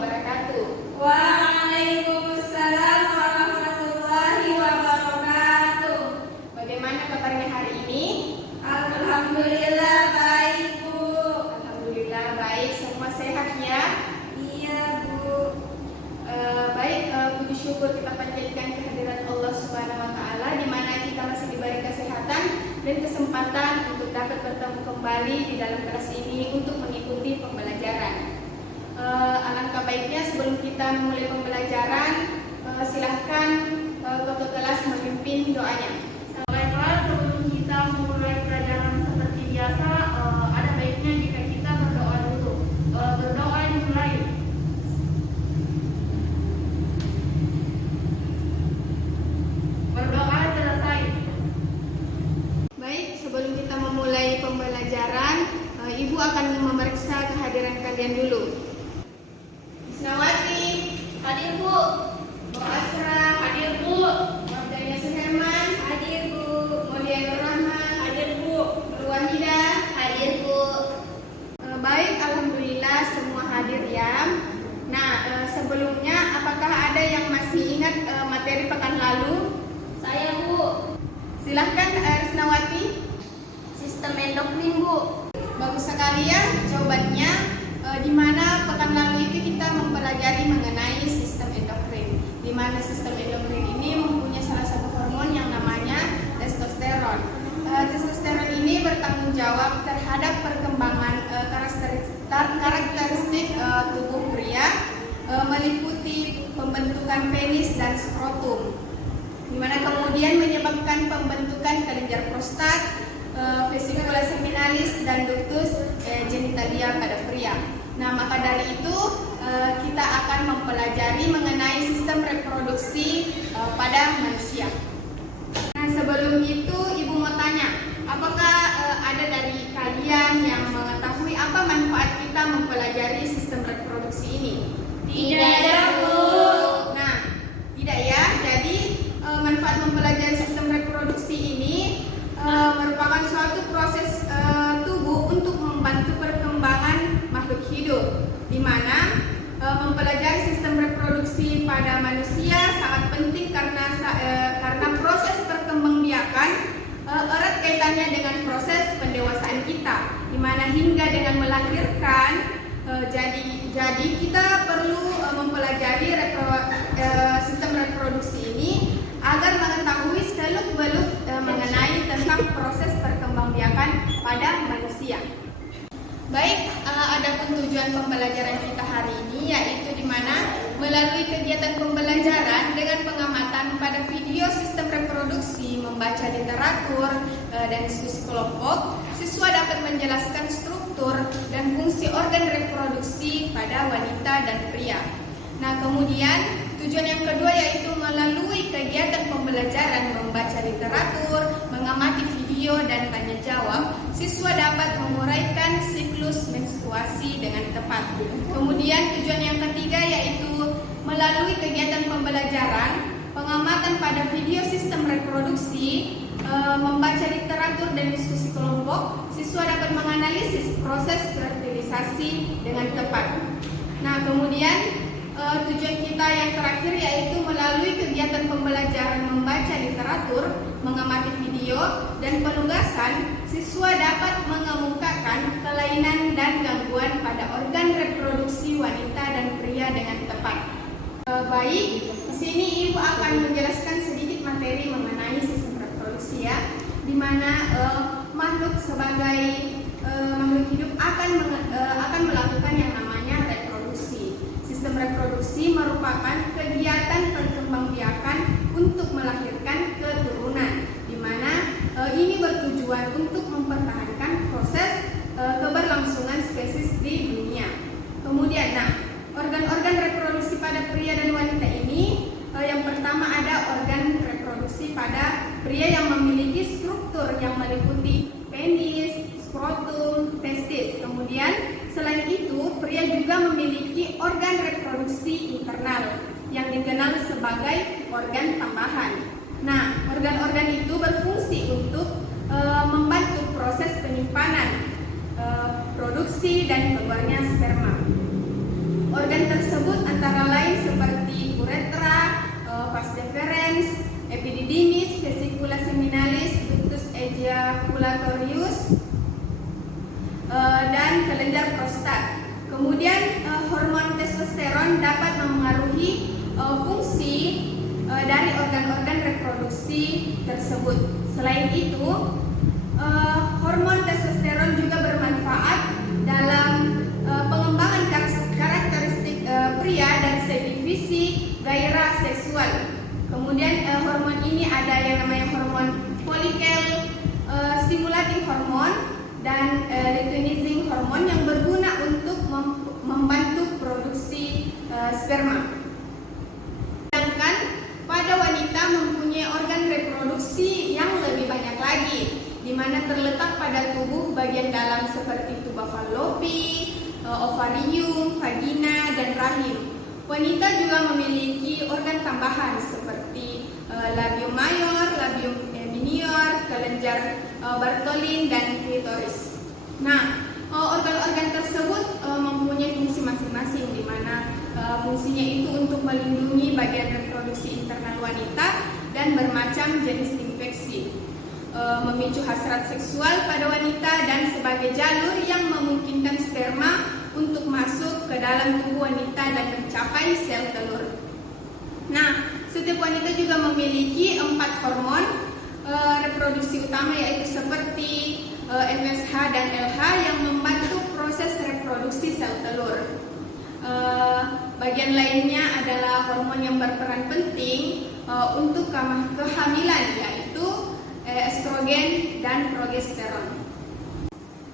wabarakatuh. Waalaikumsalam warahmatullahi wabarakatuh. Bagaimana kabarnya hari ini? Alhamdulillah baik, Bu. Alhamdulillah baik, semua sehat ya? Iya, Bu. Puji syukur kita panjatkan kehadiran Allah Subhanahu wa Ta'ala, di mana kita masih diberi kesehatan dan kesempatan untuk dapat bertemu kembali di dalam kelas ini untuk mengikuti pembelajaran. Alangkah baiknya sebelum kita memulai pembelajaran, silahkan ketua kelas memimpin doanya. Baiklah, sebelum kita memulai pelajaran seperti biasa, ada baiknya jika kita berdoa dulu. Berdoa dimulai. Berdoa selesai. Baik, sebelum kita memulai pembelajaran, Ibu akan memeriksa kehadiran kalian dulu. Isnawati, Hadir, Bu. Bu Asra, Hadir, Bu. Mardana Suherman, Hadir, Bu. Mulia Nur Rahman, Hadir, Bu. Nur Wahida. Hadir, Bu. Baik, alhamdulillah semua hadir ya. Nah, sebelumnya apakah ada yang masih ingat materi pekan lalu? Saya, Bu. Silahkan Risnawati. Sistem endokrin, Bu. Bagus sekali ya jawabannya. Di mana pekan lalu itu kita mempelajari mengenai sistem endokrin. Di mana sistem endokrin ini mempunyai salah satu hormon yang namanya testosteron. Testosteron ini bertanggung jawab terhadap perkembangan karakteristik tubuh pria, meliputi pembentukan penis dan skrotum, di mana kemudian menyebabkan pembentukan kelenjar prostat, vesicula seminalis dan ductus genitalia pada pria. Nah, maka dari itu kita akan mempelajari mengenai sistem reproduksi pada manusia. Nah, sebelum itu Ibu mau tanya, apakah ada dari kalian yang mengetahui apa manfaat kita mempelajari sistem reproduksi ini? Tidak ada, Bu. Nah, tidak ya. Jadi manfaat mempelajari sistem reproduksi ini merupakan suatu proses tubuh untuk membantu perkembangan makhluk hidup, di mana mempelajari sistem reproduksi pada manusia sangat penting karena proses perkembangbiakan erat kaitannya dengan proses pendewasaan kita, di mana hingga dengan melahirkan. Jadi kita perlu mempelajari sistem reproduksi ini agar mengetahui seluk-beluk mengenai tentang proses perkembangbiakan pada manusia. Baik, adapun tujuan pembelajaran kita hari ini yaitu di mana melalui kegiatan pembelajaran dengan pengamatan pada video sistem reproduksi, membaca literatur dan diskusi kelompok, siswa dapat menjelaskan struktur dan fungsi organ reproduksi pada wanita dan pria. Nah, kemudian tujuan yang kedua yaitu melalui kegiatan pembelajaran membaca literatur, mengamati video dan tanya jawab, siswa dapat menguraikan siklus menstruasi dengan tepat. Kemudian tujuan yang ketiga yaitu melalui kegiatan pembelajaran, pengamatan pada video sistem reproduksi, membaca literatur dan diskusi kelompok, siswa dapat menganalisis proses fertilisasi dengan tepat. Nah, kemudian tujuan kita yang terakhir yaitu melalui kegiatan pembelajaran membaca literatur, mengamati video, dan penugasan, siswa dapat mengemukakan kelainan dan gangguan pada organ reproduksi wanita dan pria dengan tepat. Baik, di sini Ibu akan menjelaskan sedikit materi mengenai sistem reproduksi ya, di mana makhluk sebagai makhluk hidup akan melakukan yang namanya reproduksi. Sistem reproduksi merupakan kegiatan perkembangbiakan untuk melahirkan keturunan, di mana ini bertujuan untuk mempertahankan proses keberlangsungan spesies di dunia. Kemudian, organ-organ reproduksi pada pria dan wanita ini, yang pertama ada organ reproduksi pada pria yang memiliki struktur yang meliputi penis, skrotum, testis. Kemudian selain itu, pria juga memiliki organ reproduksi internal yang dikenal sebagai organ tambahan. Nah, organ-organ itu berfungsi untuk membantu proses penyimpanan, produksi dan keluarnya sperma. Organ tersebut antara lain seperti uretra, vas deferens, epididymis, vesicula seminalis, ductus ejaculatorius, dan kelenjar prostat. Kemudian hormon testosteron dapat mempengaruhi fungsi dari organ-organ reproduksi tersebut. Selain itu, hormon testosteron juga bermanfaat dalam pengembangan karakteristik pria dari segi fisik, gairah seksual. Kemudian hormon ini ada yang namanya hormon follicle stimulating hormone dan luteinizing hormone yang berguna untuk membantu produksi sperma. Sedangkan pada wanita mempunyai organ reproduksi yang lebih banyak lagi, di mana terletak pada tubuh bagian dalam seperti tuba fallopi, ovarium, vagina, dan rahim. Wanita juga memiliki organ tambahan seperti labium mayor, labium minor, kelenjar Bartholin, dan klitoris. Nah, organ-organ tersebut mempunyai fungsi masing-masing, di mana fungsinya itu untuk melindungi bagian reproduksi internal wanita dan bermacam jenis infeksi, memicu hasrat seksual pada wanita, dan sebagai jalur yang memungkinkan sperma untuk masuk ke dalam tubuh wanita dan mencapai sel telur. Nah, setiap wanita juga memiliki 4 hormon reproduksi utama, yaitu seperti FSH dan LH yang membantu proses reproduksi sel telur. Bagian lainnya adalah hormon yang berperan penting untuk kehamilan, yaitu estrogen dan progesteron.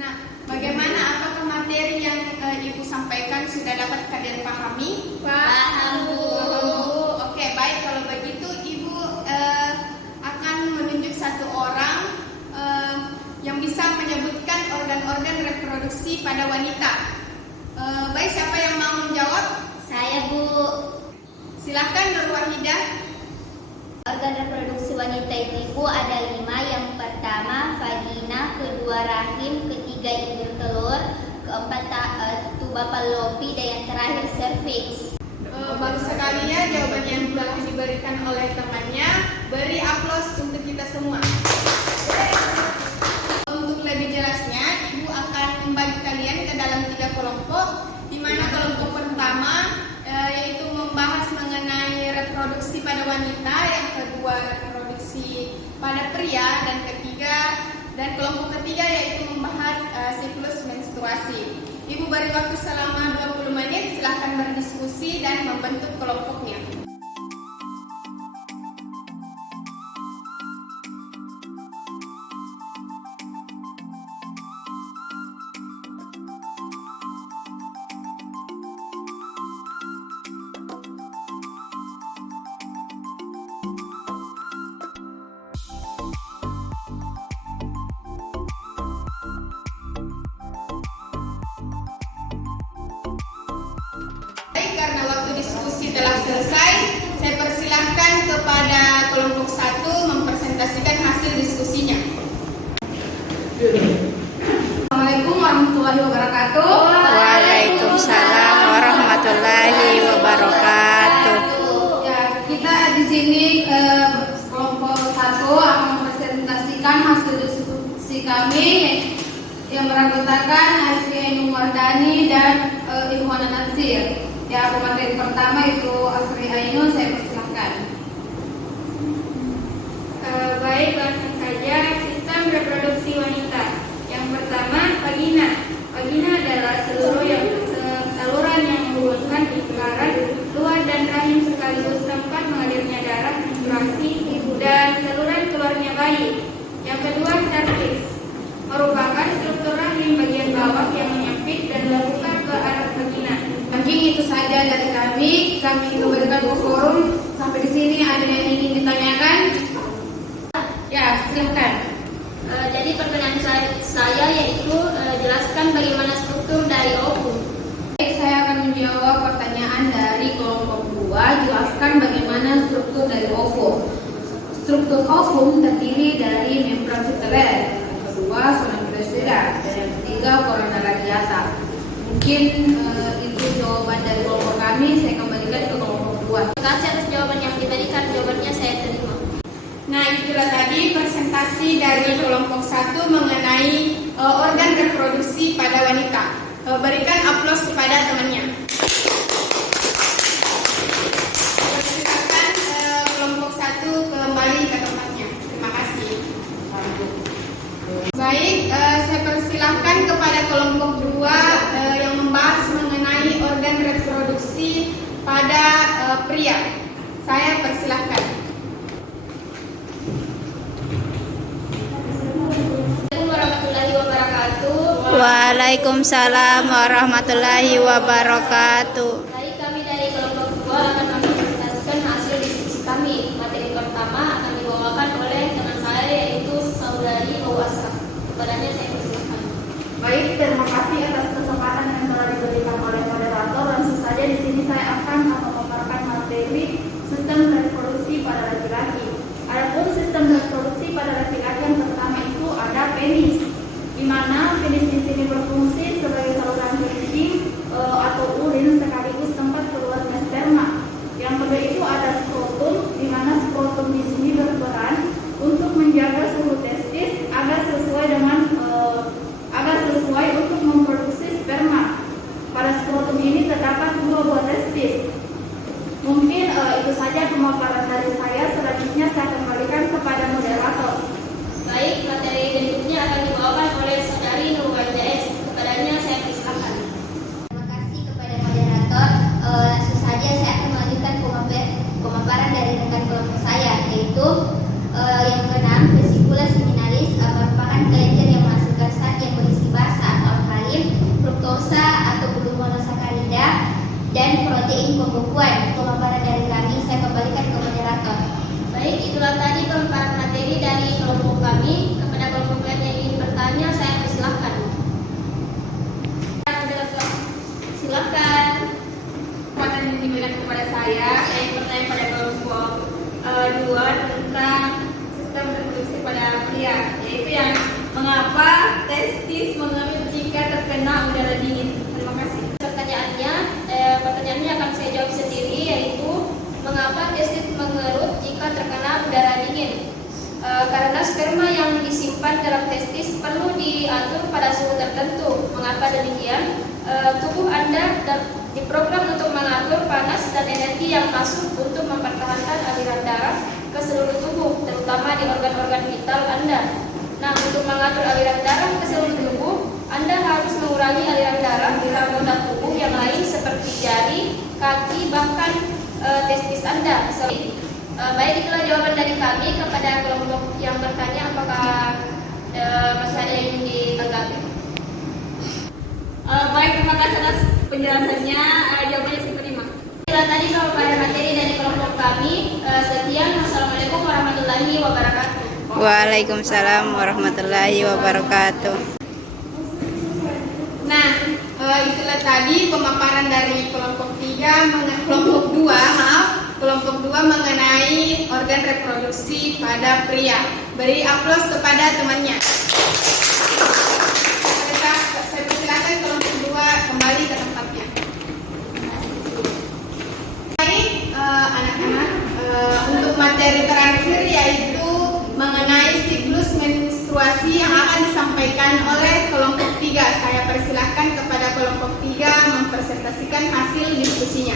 Nah, bagaimana, apakah materi yang Ibu sampaikan sudah dapat kalian pahami? Paham, Bu. Oke, baik, kalau begitu Ibu akan menunjuk satu orang yang bisa menyebutkan organ-organ reproduksi pada wanita. Baik, siapa yang mau menjawab? Saya, Bu. Silahkan Nur Wahidah. Organ reproduksi wanita itu, Ibu, ada 5. Yang pertama vagina, kedua rahim, ketiga ibu telur, keempat tuba fallopi, dan yang terakhir serviks. Bagus sekali ya jawaban yang telah diberikan oleh temannya. Beri aplaus untuk kita semua. Untuk lebih jelasnya, Ibu akan membagi kalian ke dalam 3 kelompok, di mana kelompok pertama yaitu membahas mengenai reproduksi pada wanita, yang kedua reproduksi pada pria, dan kelompok ketiga yaitu membahas siklus menstruasi. Ibu beri waktu selama 20 menit, silahkan berdiskusi dan membentuk kelompoknya. Karena waktu diskusi telah selesai, saya persilahkan kepada kelompok 1 mempresentasikan hasil diskusinya. Assalamualaikum warahmatullahi wabarakatuh. Waalaikumsalam warahmatullahi wabarakatuh. Ya, kita di sini kelompok 1 akan mempresentasikan hasil diskusi kami yang beranggotakan Asri Ainul Mardani dan Ikhwana Natsir. Ya, pemateri pertama itu Asri Ainul, saya persilahkan. Baik, langsung saja sistem reproduksi wanita. Yang pertama, vagina. Vagina adalah saluran yang menghubungkan lingkaran luar dan rahim sekaligus tempat mengalirnya darah menstruasi dan saluran keluarnya bayi. Yang kedua, serviks, merupakan struktur rahim bagian bawah yang menyempit dan membuka ke arah vagina. Mungkin itu saja dari kami. Kami kembalikan ke forum. Sampai di sini ada yang ingin ditanyakan? Ya, silakan. Jadi pertanyaan saya yaitu jelaskan bagaimana struktur dari ovum. Baik, saya akan menjawab pertanyaan dari kelompok 2. Jelaskan bagaimana struktur dari ovum. Struktur ovum terdiri dari membran siteler, yang kedua zona pelosfera, dan yang ketiga corona radiata. Mungkin itu jawaban dari kelompok kami. Saya kembalikan ke kelompok 2. Terima kasih atas jawaban yang diberikan. Jawabannya saya terima. Nah, itulah tadi presentasi dari kelompok 1 mengenai organ reproduksi pada wanita. Berikan aplaus kepada temannya. Silakan kelompok 1 kembali ke tempatnya. Terima kasih. Baik, saya persilahkan kepada kelompok 2 yang membahas mengenai organ reproduksi pada pria. Saya persilahkan. Assalamualaikum warahmatullahi wabarakatuh. Waalaikumsalam warahmatullahi wabarakatuh. Baik, kami dari kelompok 2 akan mempresentasikan hasil diskusi kami. Materi pertama akan dibawakan oleh teman saya yaitu saudari Awasa. Kepadanya saya persilakan. Baik, terima kasih atas kesempatan yang telah diberikan oleh moderator. Langsung saja di sini saya akan memaparkan materi sistem reproduksi pada laki-laki. Adapun sistem reproduksi pada laki-laki yang pertama itu ada penis, di mana penis di sini berfungsi sebagai saluran kencing atau urin sekaligus tempat keluarnya sperma. Yang kedua itu ada skrotum, di mana skrotum di sini berperan untuk menjaga suhu testis agar sesuai untuk memproduksi sperma. Pada skrotum ini terdapat 2 buah testis. Mungkin itu saja pemaparan dari saya. Selanjutnya saya kembalikan kepada moderator. Baik, materi berikutnya akan dibawakan oleh saudari Nurwan JS. Kepadanya saya persilakan. Terima kasih kepada moderator. Langsung saja saya akan melanjutkan pemaparan dari rekan kelompok saya, yaitu yang keenam, vesicula seminalis merupakan kelenjar yang menghasilkan zat yang berisi basa atau alkalin, fruktosa atau gula monosakarida, dan protein pembekuan. Pemaparan dari kami saya kembalikan ke moderator. Baik, itulah tadi pemaparan materi dari kelompok kami. Kepada kelompok lain yang ingin bertanya, saya persilahkan. Silakan. Kesempatan yang diberikan kepada saya ingin bertanya pada kelompok 2 tentang sistem reproduksi pada pria, yaitu yang mengapa testis mengerut jika terkena udara dingin. Terima kasih. Pertanyaannya akan saya jawab sendiri, yaitu mengapa testis mengerut jika terkena udara dingin? Karena sperma yang disimpan dalam testis perlu diatur pada suhu tertentu. Mengapa demikian? Tubuh Anda diprogram untuk mengatur panas dan energi yang masuk untuk mempertahankan aliran darah ke seluruh tubuh, terutama di organ-organ vital Anda. Nah, untuk mengatur aliran darah ke seluruh tubuh, Anda harus mengurangi aliran darah di anggota tubuh yang lain seperti jari, kaki, bahkan testis Anda. Baik, itulah jawaban dari kami. Kepada kelompok yang bertanya, apakah masih ada yang ingin ditanggapi? Baik, terima kasih atas penjelasannya. Jawabannya saya terima. Itulah tadi pemaparan materi dari kelompok kami. Sekian, wassalamualaikum warahmatullahi wabarakatuh. Waalaikumsalam warahmatullahi wabarakatuh. Nah, itulah tadi pemaparan dari kelompok 2 mengenai organ reproduksi pada pria. Beri aplaus kepada temannya. Saya persilakan kelompok 2 kembali ke tempatnya. Baik, anak-anak, untuk materi terakhir yaitu mengenai siklus menstruasi yang akan disampaikan oleh kelompok 3. Saya persilahkan kepada kelompok 3 mempresentasikan hasil diskusinya.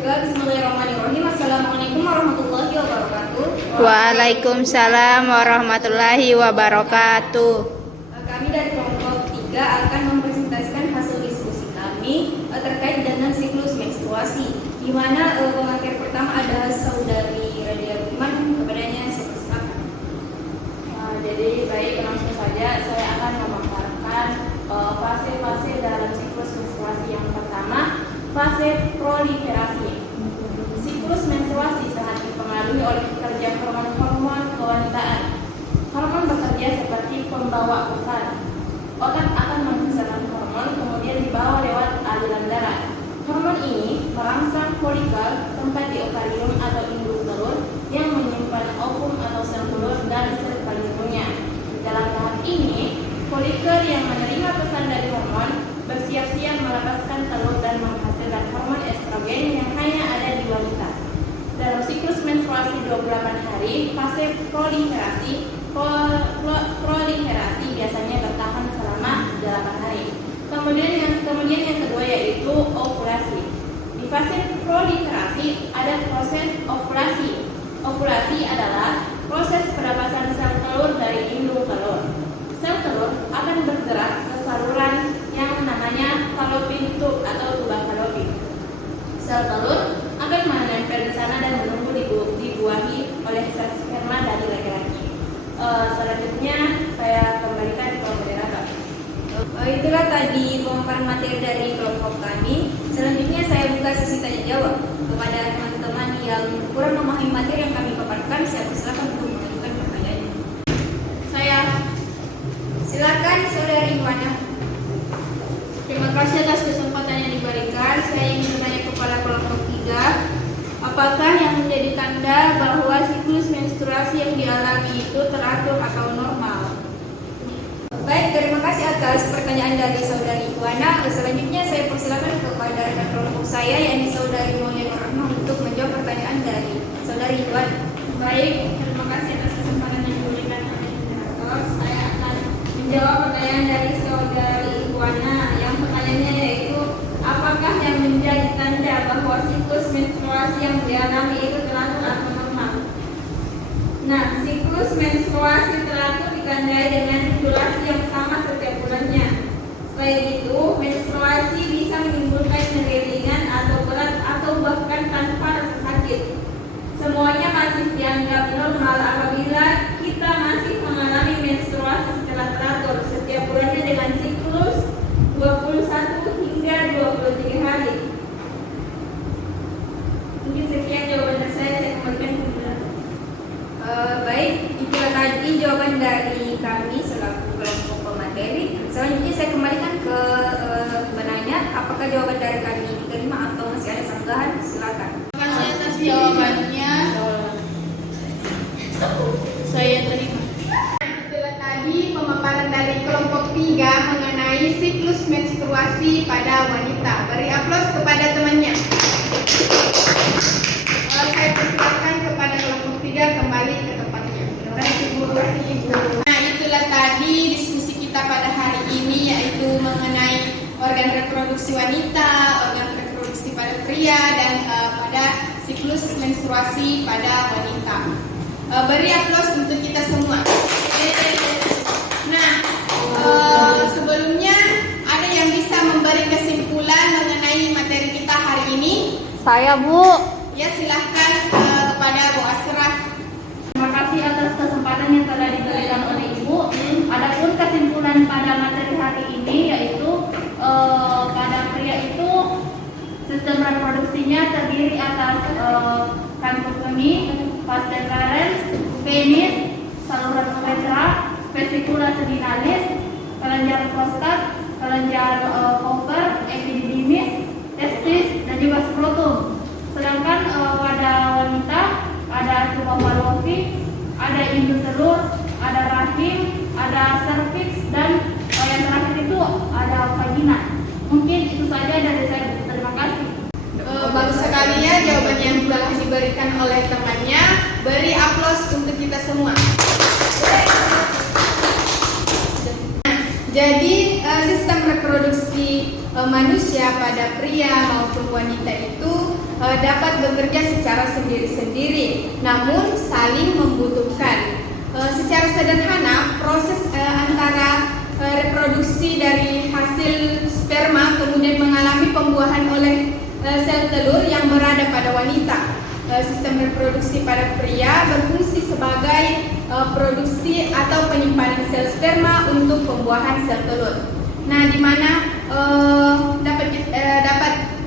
Bismillahirrahmanirrahim. Assalamualaikum warahmatullahi wabarakatuh. Waalaikumsalam warahmatullahi wabarakatuh. Kami dari kelompok 3 akan mempresentasikan hasil diskusi kami terkait dengan siklus menstruasi, di mana pemateri pertama adalah saudari Radia Lukman. Kepadanya saya persilakan. Jadi baik, langsung saja saya akan memaparkan fase-fase dalam siklus menstruasi. Yang pertama, fase proliferasi. Siklus menstruasi sangat dipengaruhi oleh kerja hormon-hormon kewanitaan. Hormon bekerja seperti pembawa pesan. Otak akan menghasilkan hormon, kemudian dibawa lewat aliran darah. Hormon ini merangsang folikel, tempat di ovarium atau induk telur yang menyimpan ovum atau sel telur folikel yang menerima pesan dari hormon bersiap-siap melepaskan telur dan menghasilkan hormon estrogen yang hanya ada di wanita. Dalam siklus menstruasi 28 hari, fase proliferasi biasanya bertahan selama 8 hari. Kemudian yang kedua yaitu ovulasi. Di fase proliferasi ada proses ovulasi. Ovulasi adalah proses pelepasan sel telur dari indung telur. Sel telur akan bergerak ke saluran yang namanya fallopian tube atau tuba fallopi. Sel telur akan menempel di sana dan menunggu dibuahi oleh sel sperma dari laki-laki. Selanjutnya saya kembalikan ke moderator. Itulah tadi pemaparan materi dari kelompok kami. Selanjutnya saya buka sesi tanya jawab kepada teman-teman yang kurang memahami materi yang kami paparkan. Saya persilakan untuk mengajukan pertanyaannya. Silakan Saudari Iwana. Terima kasih atas kesempatan yang diberikan. Saya ingin bertanya kepada kelompok 3, apakah yang menjadi tanda bahwa siklus menstruasi yang dialami itu teratur atau normal? Baik, terima kasih atas pertanyaan dari Saudari Iwana. Selanjutnya saya persilakan kepada rekan kelompok saya, yakni Saudari Maulia Rahma, untuk menjawab pertanyaan dari Saudari Iwana. Baik, terima kasih atas kesempatan yang diberikan oleh moderator. Saya akan menjawab pertanyaan dari Saudari Iwana. Yang pertanyaannya yaitu, apakah yang menjadi tanda bahwa siklus menstruasi yang dialami itu teratur atau normal? Nah, siklus menstruasi teratur ditandai dengan durasi yang sama setiap bulannya. Selain itu, menstruasi bisa menimbulkan nyeri ringan atau berat atau bahkan tanpa rasa sakit. Semuanya masih dianggap normal apabila kita masih mengalami menstruasi secara teratur setiap bulannya dengan siklus 21 hingga 23 hari. Mungkin sekian jawaban dari saya kembalikan ke moderator. Baik, itulah tadi jawaban dari kami selaku kelompok pemateri. Selanjutnya saya kembalikan ke penanya, apakah jawaban dari kami diterima atau masih ada sanggahan? Silakan. Terima kasih atas jawabannya. Saya terima. Itulah tadi pemaparan dari kelompok 3 mengenai siklus menstruasi pada wanita. Beri aplaus kepada temannya. Saya persilakan kepada kelompok 3 kembali ke tempatnya. Terima kasih Bu. Nah, itulah tadi diskusi kita pada hari ini, yaitu mengenai organ reproduksi wanita, organ reproduksi pada pria, dan pada siklus menstruasi pada wanita. Beri aplaus untuk kita semua. Nah, sebelumnya ada yang bisa memberi kesimpulan mengenai materi kita hari ini? Saya, Bu. Ya, silahkan kepada Bu Asrah. Terima kasih atas kesempatan yang telah diberikan oleh Ibu. Adapun kesimpulan pada materi hari ini yaitu pada pria itu sistem reproduksinya terdiri atas kanker kemih, vas deferens, penis, saluran uretra, vesikula seminalis, kelenjar prostat, kelenjar ovar, epididymis, testis, dan juga skrotum. Sedangkan pada wanita ada tuba fallopi, ada indung telur, ada rahim, ada serviks, dan yang terakhir itu ada vagina. Mungkin itu saja dari saya. Terima kasih. Bagus sekali ya jawaban yang telah diberikan oleh temannya. Beri aplaus untuk kita semua. Jadi sistem reproduksi manusia pada pria maupun wanita itu dapat bekerja secara sendiri-sendiri, namun saling membutuhkan. Secara sederhana, proses antara reproduksi dari hasil sperma kemudian mengalami pembuahan oleh sel telur yang berada pada wanita. Sistem reproduksi pada pria berfungsi sebagai produksi atau penyimpanan sel sperma untuk pembuahan sel telur. Nah, di mana dapat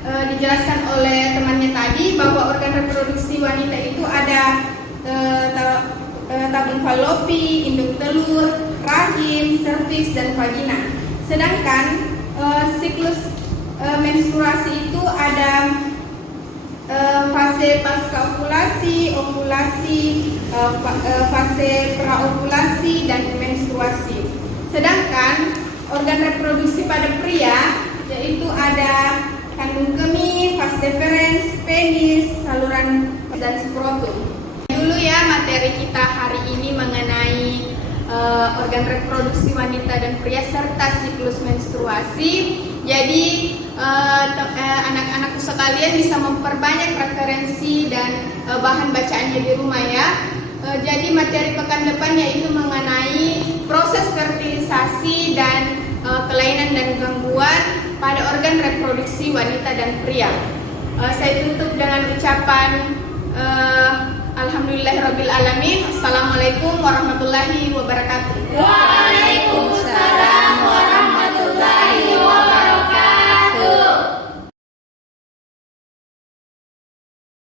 dijelaskan oleh temannya tadi bahwa organ reproduksi wanita itu ada tabung fallopi, indung telur, rahim, serviks, dan vagina. Sedangkan siklus menstruasi itu ada fase pasca ovulasi, ovulasi, fase praovulasi, dan menstruasi. Sedangkan organ reproduksi pada pria yaitu ada kandung kemih, vas deferens, penis, saluran dan skrotum. Dulu ya materi kita hari ini mengenai organ reproduksi wanita dan pria serta siklus menstruasi. Jadi anak-anakku sekalian bisa memperbanyak referensi dan bahan bacaannya di rumah ya. Jadi materi pekan depan yaitu mengenai proses fertilisasi dan kelainan dan gangguan pada organ reproduksi wanita dan pria. Saya tutup dengan ucapan Alhamdulillahirabbil alamin. Assalamualaikum warahmatullahi wabarakatuh.